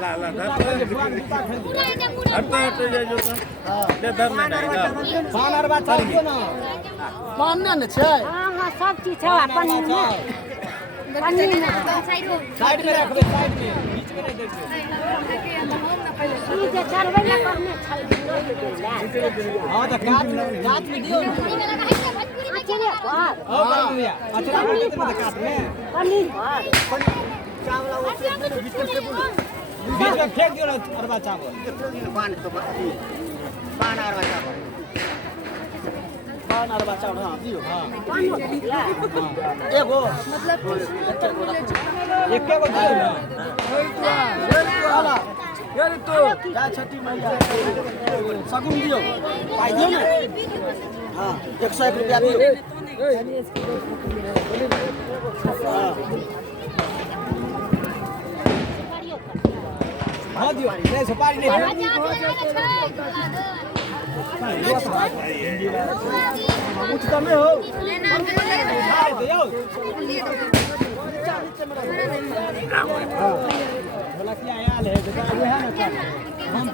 ला ला हट जाए जो तो ले धर ना पान और बात चल ना पान ना छै हां हां सब चीज छै पनीर में साइड में रख दे साइड में बीच में नहीं देख ये जे चरबै ना करने छल हां तो काट में दियो अचरे पर हां भैया अचरा में देते ना काट में पनीर पर चावल वो बीच में से बोलो बीच में फेंक दियो अरबा चावल पान तो पान अरबा चावल पान अरबा चावल हां दियो हां पान दिया एगो मतलब एके गो दियो ना वाला यार तो जा छठी मैया सगुन दियो पाई दियो ना हां 101 रुपया दियो हां दियो नहीं सुपारी नहीं कुछ कम हो बोला कि आयल है देखा ये है ना हम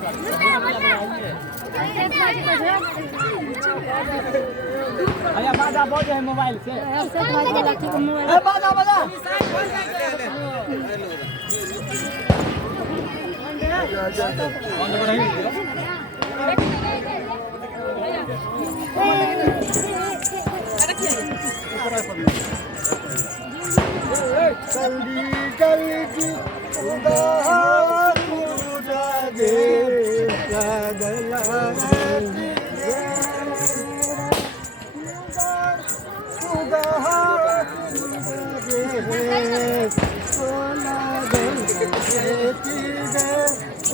भैया बाजा बज है मोबाइल से बाजा बाजा जल्दी जल्दी खुदा खुदा दे लगला खुदा दे सोना दे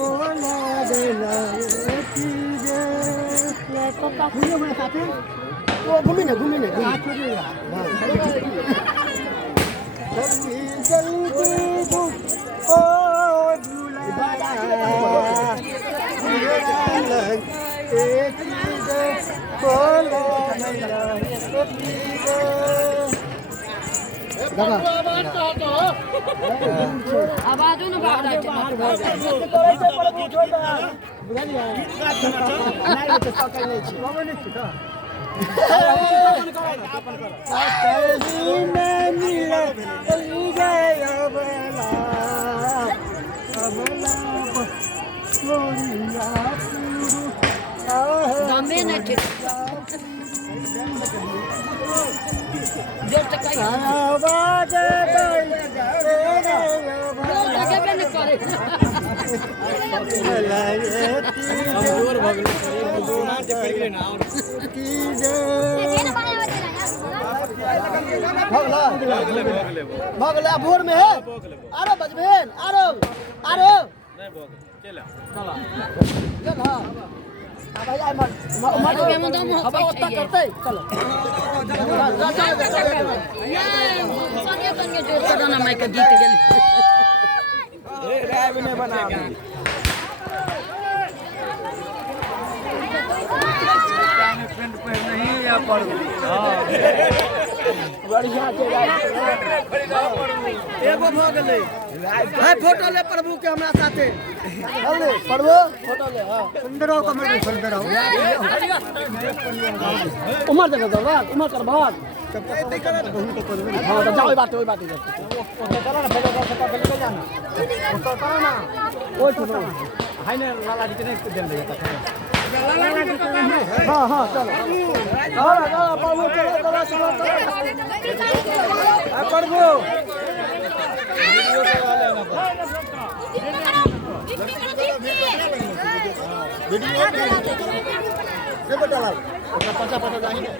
सोना दे घूमिए मेरे साथ वो घूमी ना जल्दी जल्दी ओ भुलाया एक बोला आवाज न बाहर भगला भोर में है आरो बजबेन आरो नहीं भोग चला चला भाई आई मत के मुंह अब ओता करते चलो ये सोनिया तंगे जोर से गाना मैं के गीत गेल ए राय ने बना फ्रेंड पे नहीं या पर हां बढ़िया से एगो भ गेलै भाई फोटो ले प्रभु के हमरा साथे ले प्रभु फोटो ले हां सुंदर हो कमर में सुंदर हो उमर जगह दरबार उमर कर भाग हां तो जाओ बात ओई करो ना पहले से पहले जाना तो करो ना ओई तो हाय ने लाला जी के नहीं देन देता हां हां चलो हां प्रभु चलो चलो प्रभु वीडियो करवा लेना वीडियो ये बता ला 50 जाएंगे